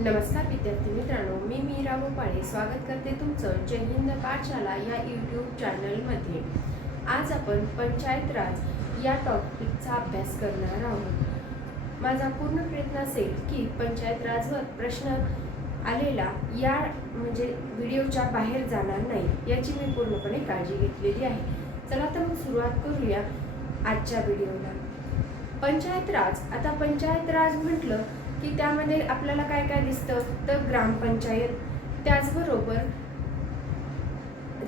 नमस्कार विद्यार्थी मित्रांनो, मी मीरा गोपाळे स्वागत करते तुमचं जय हिंद पाठशाला या यूट्यूब चॅनलमध्ये। आज आपण पंचायत राज या टॉपिकचा अभ्यास करणार आहोत। माझा पूर्ण प्रयत्न असेल की पंचायत राजवर प्रश्न आलेला या व्हिडिओच्या बाहेर जाणार नाही याची मी पूर्णपणे काळजी घेतलेली आहे। चला तर मग सुरुवात करूया आजच्या व्हिडिओला। पंचायत राज, आता पंचायत राज म्हटलं की त्यामध्ये आपल्याला काय काय दिसतं तर ग्रामपंचायत, त्याचबरोबर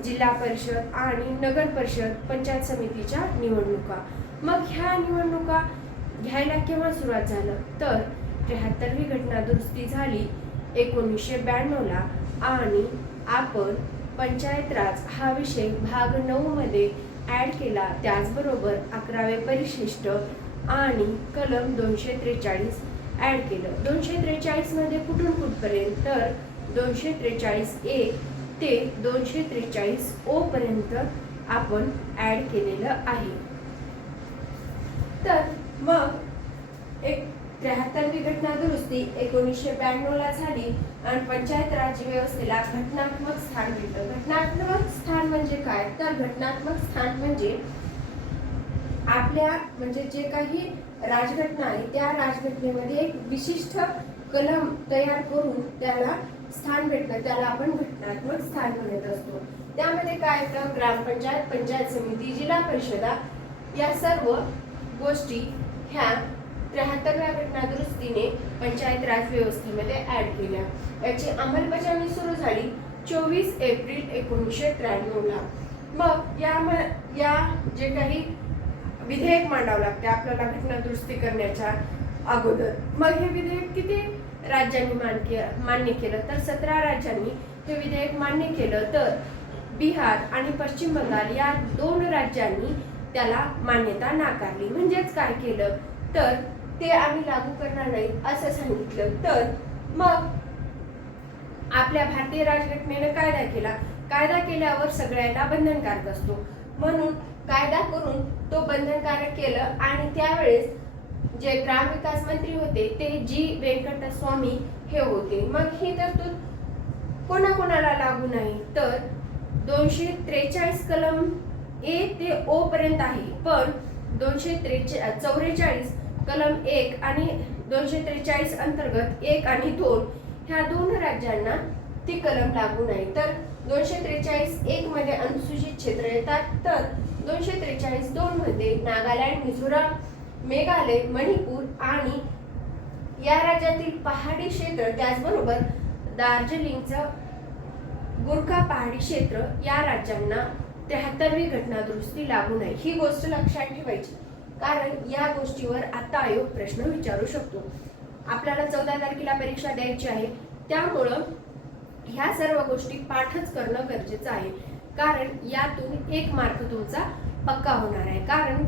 जिल्हा परिषद आणि नगर परिषद पंचायत समितीच्या निवडणुका। मग ह्या निवडणुका घ्यायला केव्हा सुरुवात झालं तर 73वी घटना दुरुस्ती झाली 1992 ला आणि आपण पंचायत राज हा विषय भाग 9 मध्ये ऍड केला। त्याचबरोबर 11वे परिशिष्ट आणि कलम 243 ऍड केलं। 243 मध्ये कुठून कुठपर्यंत तर 243 ए ते 243 ओ पर्यंत आपण ऍड केलेलं आहे। तर मग 73वी घटना दुरुस्ती 1992 ला झाली आणि पंचायत राज व्यवस्थेला घटनात्मक स्थान मिळतं। घटनात्मक स्थान म्हणजे काय तर घटनात्मक स्थान म्हणजे आपल्या जे काही राजघटना आहे त्या राजघटनेमध्ये एक विशिष्ट कलम तयार करून त्याला स्थान भेटतं, त्याला आपण घटनात्मक स्थान म्हणत असतो। त्यामध्ये काय येतं, ग्रामपंचायत, पंचायत समिती, जिल्हा परिषदा या सर्व गोष्टी ह्या 73व्या घटना दुरुस्तीने पंचायत राज व्यवस्थेमध्ये ऍड केल्या। याची अंमलबजावणी सुरू झाली 24 एप्रिल 1993 ला। मग या जे काही विधेयक मांडावं लागते आपल्याला घटना दुरुस्ती करण्याच्या अगोदर। मग हे विधेयक किती राज्यांनी मान्य केलं तर 17 राज्यांनी हे विधेयक मान्य केलं। तर बिहार आणि पश्चिम बंगाल या 2 राज्यांनी त्याला मान्यता नाकारली। म्हणजेच काय केलं तर ते आम्ही लागू करणार नाही असं सांगितलं। तर मग आपल्या भारतीय राजघटनेने कायदा केला। कायदा केल्यावर सगळ्यांना बंधनकारक असतो, म्हणून कायदा करून तो बंधनकारक केलं। आणि त्यावेळेस जे ग्रामविकास मंत्री होते ते जी वेंकटस्वामी हे होते। मग ही तरतूद कोणाकोणाला लागू नाही तर 243 कलम ए ते ओ पर्यंत आहे, पण 244 कलम 1 आणि 243 अंतर्गत 1 आणि 2 ह्या 2 राज्यांना ती कलम लागू नाही। तर 243(1) मध्ये अनुसूचित क्षेत्र येतात, तर 243(2) मध्ये नागालँड, मिझोराम, मेघालय, मणिपूर आणि या राज्यातील पहाडी क्षेत्र, त्याचबरोबर दार्जिलिंगचं गुरखा पहाडी क्षेत्र या राज्यांना 73वी घटना दुरुस्ती लागू नाही। ही गोष्ट लक्षात ठेवायची, कारण या गोष्टीवर आता आयोग प्रश्न विचारू शकतो। आपल्याला 14 तारखेला परीक्षा द्यायची आहे, त्यामुळं ह्या सर्व गोष्टी पाठच करणं गरजेचं आहे, कारण यातून 1 मार्क तुमचा पक्का होणार आहे। कारण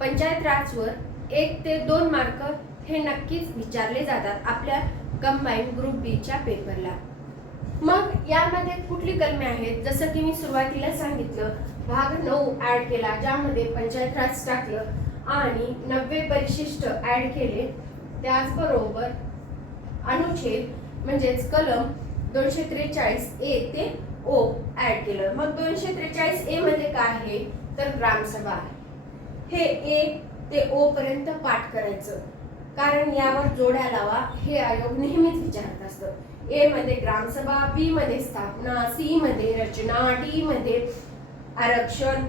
पंचायत राजवर 1 ते 2 मार्क हे नक्कीच विचारले जातात आपल्या कंबाईन ग्रुप बी च्या पेपरला। मग यामध्ये कुठली कलमे आहेत, जसं की मी सुरुवातीला सांगितलं भाग 9 ऍड केला, ज्यामध्ये पंचायत राज टाकलं आणि 90 परिशिष्ट ऍड केले। त्याचबरोबर अनुच्छेद म्हणजेच कलम 243 ए ते ओ ऍड केलं। मग 243 ए मध्ये काय आहे तर ग्रामसभा आहे। हे ए ते ओ पर्यंत पाठ करायचं, कारण यावर जोड्या लावा हे आयोग नेहमीच विचारत असतं। ए मध्ये ग्रामसभा, बी मध्ये स्थापना, सी मध्ये रचना, डी मध्ये आरक्षण,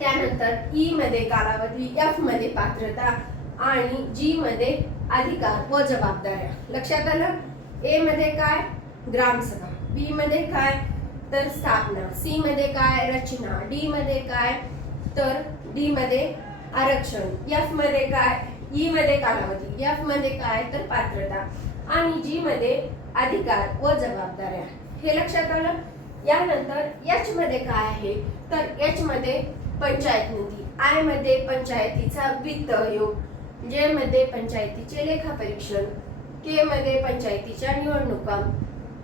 त्यानंतर ई मध्ये कालावधी, एफ मध्ये पात्रता आणि जी मध्ये अधिकार व जबाबदाऱ्या। लक्षात आलं? ए मध्ये काय ग्रामसभा, बी मध्ये काय तर स्थापना, सी मध्ये काय रचना, डी मध्ये काय तर डी मध्ये आरक्षण, एफ मध्ये काय ई मध्ये कालावधी, एफ मध्ये काय तर पात्रता आणि जी मध्ये अधिकार व जबाबदाऱ्या। हे लक्षात आलं? यानंतर एच मध्ये काय आहे तर एच मध्ये पंचायत निधी, आय मध्ये पंचायतीचा वित्त आयोग, जे मध्ये पंचायतीचे लेखापरीक्षण, के मध्ये पंचायतीच्या निवडणुका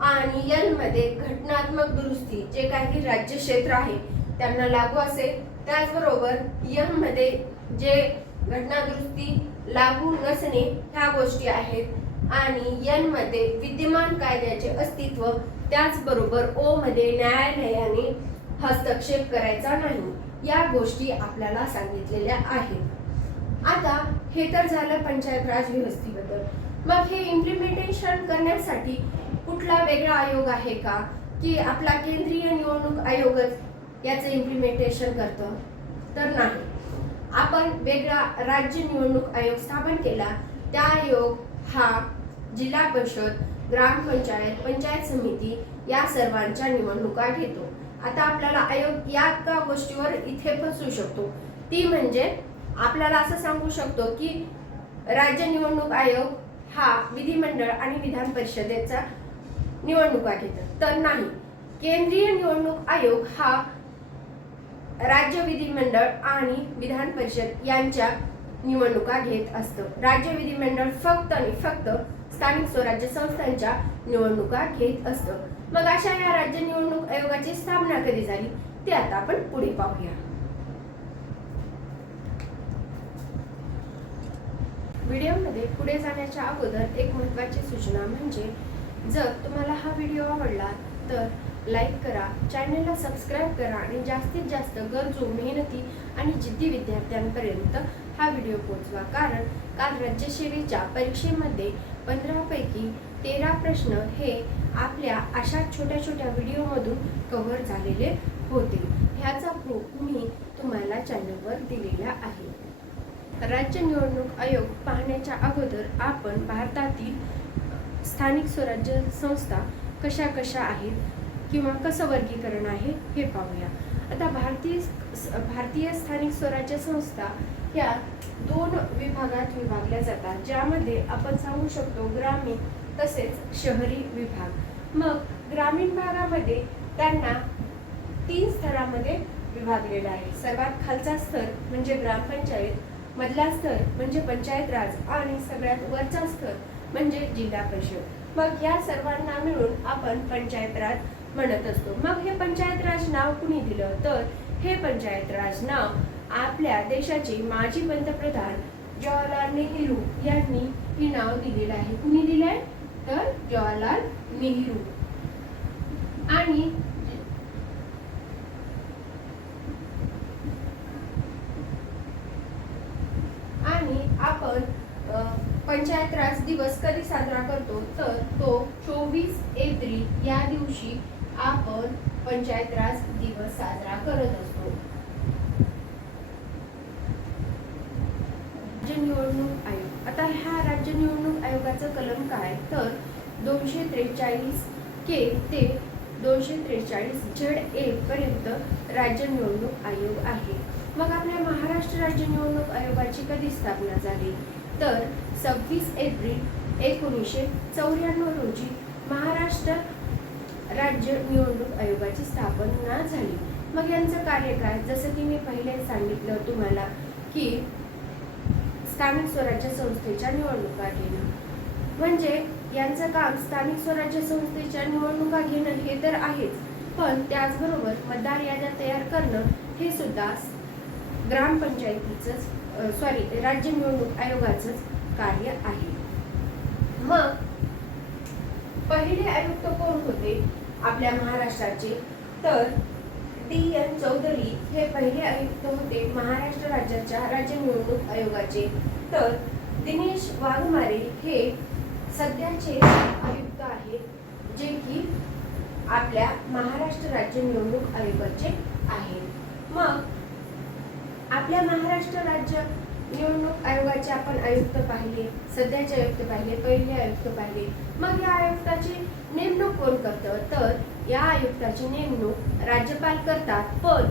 आणि एल मध्ये घटनात्मक दुरुस्ती, जे काही राज्य क्षेत्र आहे त्यांना लागू असेल। त्याचबरोबर एम मध्ये जे घटना दुरुस्ती लागू नसणे ह्या गोष्टी आहेत। आणि एन मध्ये विद्यमान कायद्याचे अस्तित्व, त्याचबरोबर ओ मध्ये न्यायालयाने हस्तक्षेप करायचा नाही, या गोष्टी आपल्याला सांगितलेल्या आहेत। आता हे तर झालं पंचायत राज व्यवस्थेबद्दल। मग हे इम्प्लिमेंटेशन करण्यासाठी कुठला वेगळा आयोग आहे का, की आपला केंद्रीय निवडणूक आयोगच याचं इम्प्लिमेंटेशन करतं? तर नाही, आपण वेगळा राज्य निवडणूक आयोग स्थापन केला। त्या आयोग हा जिल्हा परिषद, ग्रामपंचायत, पंचायत समिती या सर्वांच्या निवडणुका घेतो। आता आपल्याला आयोग या का गोष्टीवर इथे फसू शकतो, ती म्हणजे आपल्याला असं सांगू शकतो की राज्य निवडणूक आयोग हा विधिमंडळ आणि विधान परिषदेचा निवडणुका घेतात, तर नाही, केंद्रीय निवडणूक आयोग हा राज्य विधिमंडळ आणि विधान परिषद यांच्या निवडणुका घेत असतं। राज्य विधिमंडळ फक्त आणि फक्त स्थानिक स्वराज्य संस्थांच्या निवडणुका घेत असतं। मग अशा या राज्य निवडणूक आयोगाची स्थापना कधी झाली ते आता आपण पुढे पाहूया। व्हिडिओमध्ये पुढे जाण्याच्या अगोदर एक महत्त्वाची सूचना म्हणजे जर तुम्हाला हा व्हिडिओ आवडला तर लाईक करा, चॅनलला सबस्क्राईब करा आणि जास्तीत जास्त गरजू, मेहनती आणि जिद्दी विद्यार्थ्यांपर्यंत हा व्हिडिओ पोहोचवा। कारण काल राज्यसेवेच्या परीक्षेमध्ये 15 पैकी 13 प्रश्न हे आपल्या अशा छोट्या छोट्या व्हिडिओमधून कव्हर झालेले होते। ह्याचा प्रूफ मी तुम्हाला चॅनलवर दिलेला आहे। राज्य निवडणूक आयोग पाहण्याच्या अगोदर आपण भारतातील स्थानिक स्वराज्य संस्था कशा कशा आहेत किंवा कसं वर्गीकरण आहे हे पाहूया। आता भारतीय स्थानिक स्वराज्य संस्था ह्या 2 विभागात विभागल्या जातात, ज्यामध्ये आपण सांगू शकतो ग्रामीण तसेच शहरी विभाग। मग ग्रामीण भागामध्ये त्यांना 3 स्तरामध्ये विभागलेला आहे। सर्वात खालचा स्तर म्हणजे ग्रामपंचायत, मधला स्तर म्हणजे पंचायत राज आणि सगळ्यात वरचा स्तर म्हणजे जिल्हा परिषद। मग या सर्वांना मिळून आपण पंचायत राज म्हणत असतो। मग हे पंचायत राज नाव कुणी दिलं, तर हे पंचायत राज नाव आपल्या देशाचे माजी पंतप्रधान जवाहरलाल नेहरू यांनी हे नाव दिलेलं आहे। कुणी दिलंय, तर जवाहरलाल नेहरू। आणि आपण पंचायत राज दिवस कधी साजरा करतो, तर तो 24 एप्रिल या दिवशी आपण पंचायत राज दिवस साजरा करत असतो। राज्य निवडणूक आयोग, आता ह्या राज्य निवडणूक आयोगाचं कलम काय, तर 243 के ते 243 ZA पर्यंत राज्य निवडणूक आयोग आहे। मग आपल्या महाराष्ट्र राज्य निवडणूक आयोगाची कधी स्थापना झाली, तर 26 एप्रिल 1994 रोजी महाराष्ट्र राज्य निवडणूक आयोगाची स्थापना झाली। मग यांचं कार्य काय, जसं की मी पहिले सांगितलं तुम्हाला की स्थानिक स्वराज्य संस्थेच्या निवडणुका घेणं, म्हणजे यांचं काम स्थानिक स्वराज्य संस्थेच्या निवडणुका घेणं हे तर आहेच, पण त्याचबरोबर मतदार याद्या तयार करणं हे सुद्धा ग्रामपंचायतीचंच राज्य निवडणूक आयोगाचंच कार्य आहे। मग पहिले आयुक्त कोण होते आपल्या महाराष्ट्राचे, तर DN चौधरी हे पहिले आयुक्त होते महाराष्ट्र राज्याच्या राज्य निवडणूक आयोगाचे। तर दिनेश वाघमारे हे सध्याचे आयुक्त आहेत, जे की आपल्या महाराष्ट्र राज्य निवडणूक आयोगाचे आहेत। मग आपल्या महाराष्ट्र राज्य निवडणूक आयोगाचे आपण आयुक्त पाहिले, सध्याचे आयुक्त पाहिले, पहिले आयुक्त पाहिले। मग या आयुक्ताची नेमणूक कोण करतं, तर या आयुक्ताची नेमणूक राज्यपाल करतात, पण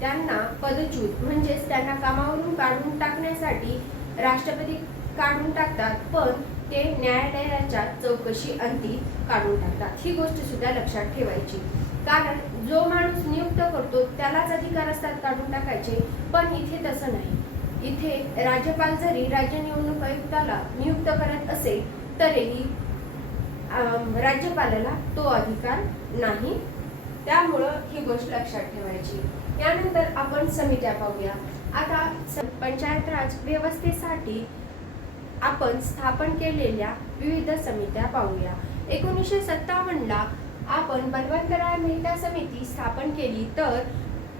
त्यांना पदच्युत म्हणजेच त्यांना कामावरून काढून टाकण्यासाठी राष्ट्रपती काढून टाकतात, पण ते न्यायालयाच्या चौकशी अंती काढून टाकतात। ही गोष्ट सुद्धा लक्षात ठेवायची, कारण जो माणूस नियुक्त करतो त्यालाच अधिकार असतात काढून टाकायचे, पण इथे तसं नाही। इथे राज्यपाल जरी राज्य निवडणूक आयुक्ताला नियुक्त करत असेल तरीही राज्यपालाला तो अधिकार नाही, त्यामुळं ही गोष्ट लक्षात ठेवायची। यानंतर आपण समित्या पाहूया। आता पंचायत राज व्यवस्थेसाठी आपण स्थापन केलेल्या विविध समित्या पाहूया. 1957 ला आपण बलवंतराय मेहता समिती स्थापन केली, तर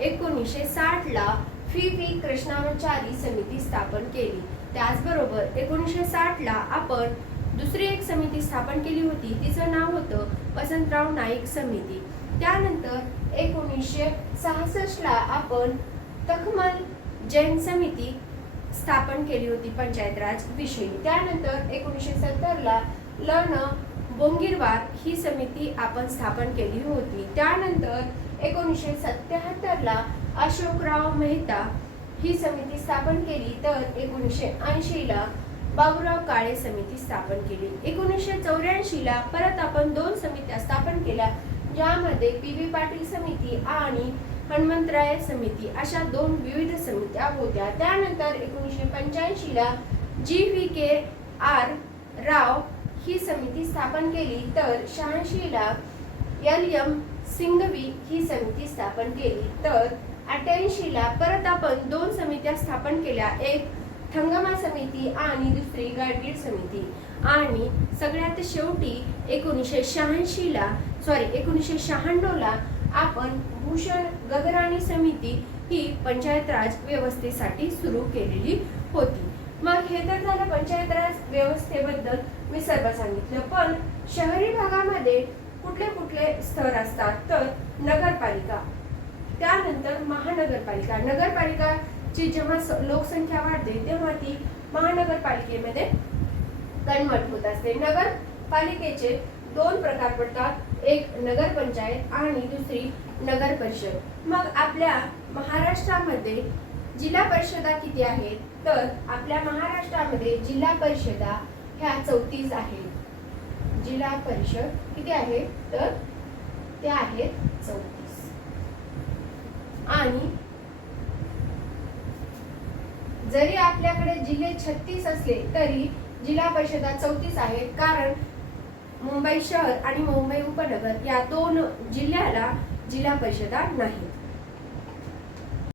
1960 ला FV कृष्णामाचारी समिती स्थापन केली. त्याचबरोबर 1960 ला आपण दुसरी एक समिती स्थापन केली होती, तिचं नाव होतं वसंतराव नाईक समिती. त्यानंतर 1966 ला आपण तखमल जैन समिती स्थापन केली होती पंचायत राज विषयी. त्यानंतर 1970 ला लन बोंगिरवार ही समिती आपण स्थापन केली होती. त्यानंतर 1977 ला अशोकराव मेहता ही समिती स्थापन केली, तर 1980 ला बाबूराव काळे समिती स्थापन केली. 1984 ला परत आपण दोन समित्या स्थापन केल्या, ज्यामध्ये PV पाटील समिती आणि हनुमंतराय समिती अशा दोन विविध समित्या होत्या. त्यानंतर 1985 ला GVKR राव ही समिती स्थापन केली, तर 86 ला LM सिंघवी ही समिती स्थापन केली. तर 88 ला परत आपण दोन समित्या स्थापन केल्या, एक थंगमा समिती आणि दुसरी गाडगीळ समिती. आणि सगळ्यात शेवटी 1996 ला आपण भूषण गगराणी समिती ही पंचायत राज व्यवस्थेसाठी सुरू केलेली होती. मग हे तर झालं पंचायत राज व्यवस्थेबद्दल मी सर्व सांगितलं. पण शहरी भागामध्ये कुठले कुठले स्तर असतात, तर नगरपालिका, त्यानंतर महानगरपालिका. नगरपालिकाची जेव्हा लोकसंख्या वाढते तेव्हा ती महानगरपालिकेमध्ये कन्वर्ट होत असते. नगरपालिकेचे दोन प्रकार पडतात, एक नगर पंचायत आणि दुसरी नगर परिषद. मग आपल्या महाराष्ट्रामध्ये जिल्हा परिषदा किती आहेत, तर आपल्या महाराष्ट्रामध्ये जिल्हा परिषदा ह्या 34 आहेत. जिल्हा परिषद किती आहेत, तर त्या आहेत 34. आणि जरी आपल्याकडे जिल्हे 36 असले तरी जिल्हा परिषदा 34 आहेत, कारण मुंबई शहर आणि मुंबई उपनगर या दोन जिल्ह्याला जिल्हा परिषदा नाहीत.